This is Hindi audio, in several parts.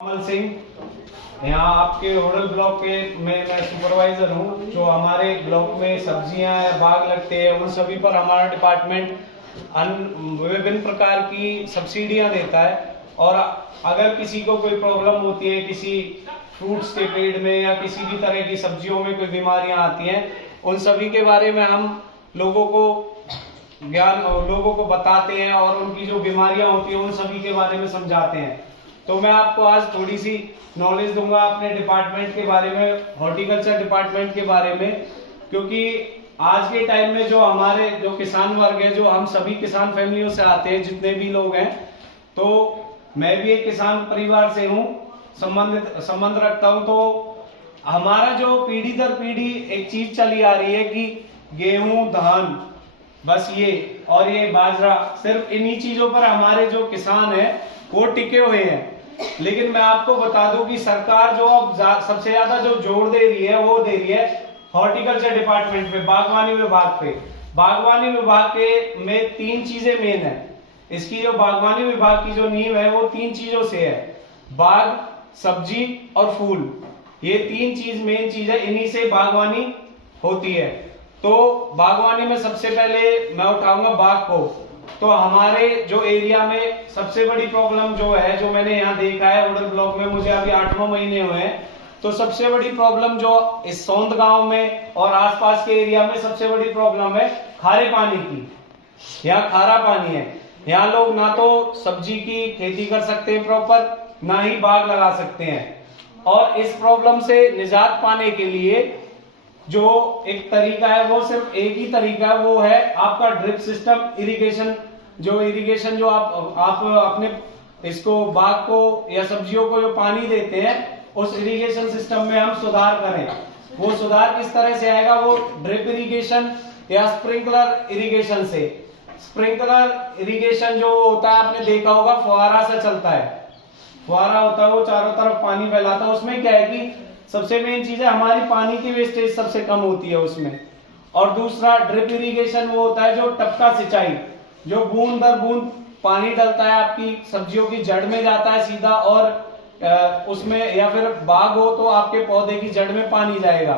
कमल सिंह यहाँ आपके होडल ब्लॉक के में मैं सुपरवाइजर हूँ। जो हमारे ब्लॉक में सब्जियां या बाग लगते हैं उन सभी पर हमारा डिपार्टमेंट विभिन्न प्रकार की सब्सिडियां देता है। और अगर किसी को कोई प्रॉब्लम होती है, किसी फ्रूट्स के पेड़ में या किसी भी तरह की सब्जियों में कोई बीमारियां आती हैं, उन सभी के बारे में हम लोगों को बताते हैं और उनकी जो बीमारियां होती हैं उन सभी के बारे में समझाते हैं। तो मैं आपको आज थोड़ी सी नॉलेज दूंगा अपने डिपार्टमेंट के बारे में, हॉर्टिकल्चर डिपार्टमेंट के बारे में, क्योंकि आज के टाइम में जो हमारे जो किसान वर्ग है, जो हम सभी किसान फैमिलियों से आते हैं, जितने भी लोग हैं, तो मैं भी एक किसान परिवार से हूँ, संबंध रखता हूँ। तो हमारा जो पीढ़ी दर पीढ़ी एक चीज चली आ रही है कि गेहूं, धान, बस ये और ये बाजरा, सिर्फ इन्हीं चीजों पर हमारे जो किसान हैं वो टिके हुए हैं। लेकिन मैं आपको बता दूं कि सरकार जो अब सबसे ज्यादा जो जोर दे रही है वो दे रही है हॉर्टिकल्चर डिपार्टमेंट पे, बागवानी विभाग पे। बागवानी विभाग के में तीन चीजें मेन है। इसकी जो बागवानी विभाग की जो नींव है वो तीन चीजों से है, बाग, सब्जी और फूल। ये तीन चीज मेन चीज है, इन्हीं से बागवानी होती है। तो बागवानी में सबसे पहले मैं उठाऊंगा बाग को। तो हमारे जो एरिया में सबसे बड़ी प्रॉब्लम जो है, जो मैंने यहाँ देखा है होडल ब्लॉक में, मुझे अभी 8-9 महीने हुए हैं, तो सबसे बड़ी प्रॉब्लम जो इस सौंद गांव में और आसपास के एरिया में सबसे बड़ी प्रॉब्लम है खारे पानी की। यहाँ खारा पानी है। यहाँ लोग ना तो सब्जी की खेती कर सकते हैं प्रॉपर, ना ही बाग लगा सकते हैं। और इस प्रॉब्लम से निजात पाने के लिए जो एक तरीका है, वो सिर्फ एक ही तरीका है, वो है आपका ड्रिप सिस्टम इरिगेशन। जो इरिगेशन जो आप अपने इसको बाग को या सब्जियों को जो पानी देते हैं, उस इरिगेशन सिस्टम में हम सुधार करें। वो सुधार किस तरह से आएगा? वो ड्रिप इरिगेशन या स्प्रिंकलर इरिगेशन से। स्प्रिंकलर इरिगेशन जो होता है, आपने देखा होगा, फुहारा से चलता है। फुहारा होता है, वो चारों तरफ पानी फैलाता है। उसमें क्या है कि सबसे मेन चीज है, हमारी पानी की वेस्टेज सबसे कम होती है उसमें। और दूसरा ड्रिप इरिगेशन वो होता है जो टपका सिंचाई, जो बूंद दर बूंद पानी डलता है, आपकी सब्जियों की जड़ में जाता है सीधा, और उसमें या फिर बाग हो तो आपके पौधे की जड़ में पानी जाएगा।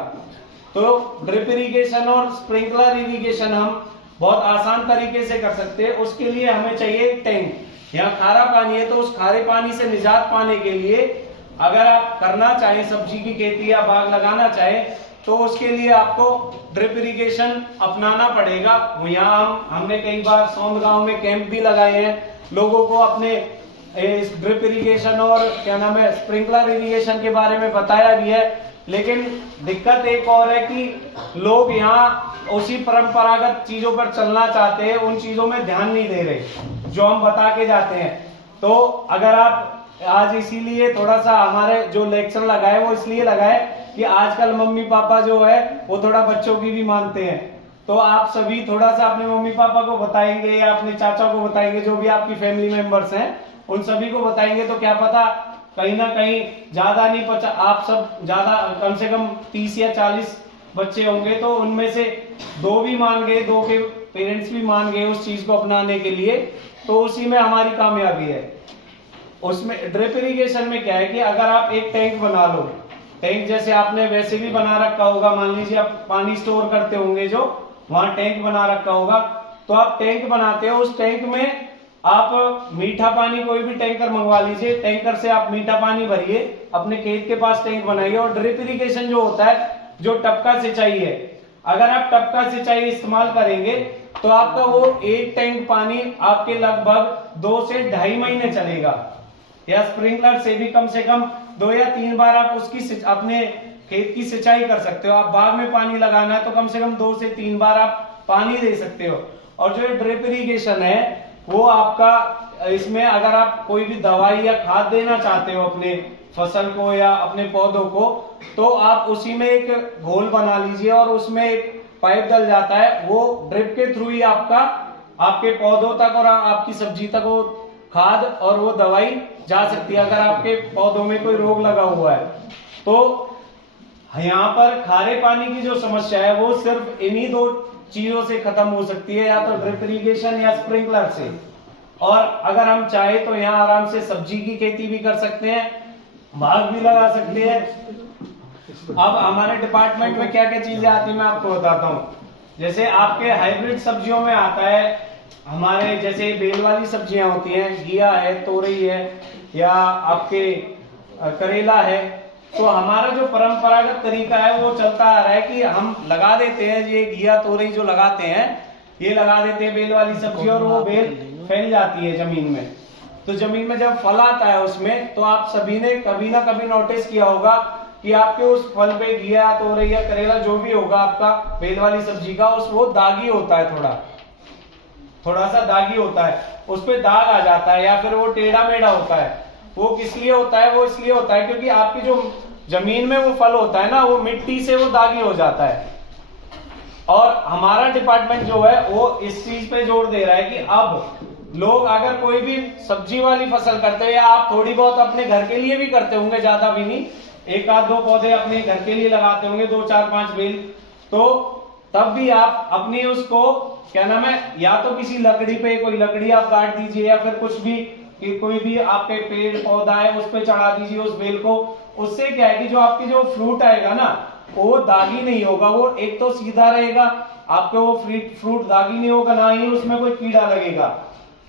तो ड्रिप इरिगेशन और स्प्रिंकलर इरिगेशन हम बहुत आसान तरीके से कर सकते हैं। उसके लिए हमें चाहिए टैंक। यहाँ खारा पानी है, तो उस खारे पानी से निजात पाने के लिए अगर आप करना चाहें सब्जी की खेती या बाग लगाना चाहें, तो उसके लिए आपको ड्रिप इरिगेशन अपनाना पड़ेगा। यहाँ हमने कई बार सौंद गांव में कैंप भी लगाए हैं, लोगों को अपने इस ड्रिप इरिगेशन और क्या नाम है स्प्रिंकलर इरिगेशन के बारे में बताया भी है। लेकिन दिक्कत एक और है कि लोग यहाँ उसी परंपरागत चीजों पर चलना चाहते हैं, उन चीजों में ध्यान नहीं दे रहे जो हम बता के जाते हैं। तो अगर आप आज इसीलिए थोड़ा सा हमारे जो लेक्चर लगाए वो इसलिए लगाए कि आजकल मम्मी पापा जो है वो थोड़ा बच्चों की भी मानते हैं। तो आप सभी थोड़ा सा अपने मम्मी पापा को बताएंगे या अपने चाचा को बताएंगे, जो भी आपकी फैमिली मेंबर्स हैं उन सभी को बताएंगे, तो क्या पता कहीं ना कहीं ज्यादा नहीं, आप सब ज्यादा कम से कम 30 या 40 बच्चे होंगे, तो उनमें से 2 भी मान गए, 2 के पेरेंट्स भी मान गए उस चीज को अपनाने के लिए, तो उसी में हमारी कामयाबी है। उसमें ड्रिप इरिगेशन में क्या है कि अगर आप एक टैंक बना लो, टैंक जैसे आपने वैसे भी बना रखा होगा, मान लीजिए आप पानी स्टोर करते होंगे, जो वहां टैंक बना रखा होगा, तो आप टैंक बनाते हो, उस टैंक में आप मीठा पानी कोई भी टैंकर मंगवा लीजिए, टैंकर से आप मीठा पानी भरिए, अपने खेत के पास टैंक बनाइए। और ड्रिप इरिगेशन जो होता है, जो टपका सिंचाई है, अगर आप टपका सिंचाई इस्तेमाल करेंगे तो आपका वो एक टैंक पानी आपके लगभग 2 से 2.5 महीने चलेगा। या स्प्रिंकलर से भी कम से कम 2 या 3 बार आप उसकी अपने खेत की सिंचाई कर सकते हो। आप बाग में पानी लगाना है तो कम से कम 2 से 3 बार आप पानी दे सकते हो। और जो ड्रिप इरिगेशन है वो आपका, इसमें अगर आप कोई भी दवाई या खाद देना चाहते हो अपने फसल को या अपने पौधों को, तो आप उसी में एक घोल बना लीजिए और उसमें एक पाइप डल जाता है, वो ड्रिप के थ्रू ही आपके पौधों तक और आपकी सब्जी तक वो खाद और वो दवाई जा सकती है, अगर आपके पौधों में कोई रोग लगा हुआ है। तो यहाँ पर खारे पानी की जो समस्या है वो सिर्फ इन्हीं 2 चीजों से खत्म हो सकती है, या तो ड्रिप इरिगेशन या स्प्रिंकलर से। और अगर हम चाहे तो यहाँ आराम से सब्जी की खेती भी कर सकते हैं, भाग भी लगा सकते हैं। अब हमारे डिपार्टमेंट में क्या क्या चीजें आती है मैं आपको बताता हूँ। जैसे आपके हाइब्रिड सब्जियों में आता है हमारे, जैसे बेल वाली सब्जियां होती हैं, घिया है, तोरई है, या आपके करेला है। तो हमारा जो परंपरागत तरीका है वो चलता आ रहा है कि हम लगा देते हैं, ये घिया तोरई जो लगाते हैं, ये लगा देते हैं बेल वाली सब्जी, और वो बेल फैल जाती है जमीन में। तो जमीन में जब फल आता है उसमें, तो आप सभी ने कभी ना कभी नोटिस किया होगा कि आपके उस फल पे घिया तोरई या करेला जो भी होगा आपका बेल वाली सब्जी का, उस वो दागी होता है, थोड़ा सा दागी होता है, उस पे दाग आ जाता है, या फिर वो टेढ़ा मेढ़ा होता है। वो किस लिए होता है? वो इसलिए होता है क्योंकि आपकी जो जमीन में वो फल होता है ना, वो मिट्टी से वो दागी हो जाता है। और हमारा डिपार्टमेंट जो है वो इस चीज पे जोर दे रहा है कि अब लोग अगर कोई भी सब्जी वाली फसल करते हैं, या आप थोड़ी बहुत अपने घर के लिए भी करते होंगे, ज्यादा भी नहीं, एक आध दो पौधे अपने घर के लिए लगाते होंगे, 2 4 5 बेल, तो तब भी आप अपनी उसको क्या नाम है, या तो किसी लकड़ी पे कोई लकड़ी आप काट दीजिए, या फिर कुछ भी कि कोई भी आपके पेड़ पौधा है उस पे चढ़ा दीजिए उस बेल को। उससे क्या है कि जो आपकी जो फ्रूट आएगा ना, वो दागी नहीं होगा, वो एक तो सीधा रहेगा, आपके वो फ्रूट दागी नहीं होगा, ना ही उसमें कोई कीड़ा लगेगा।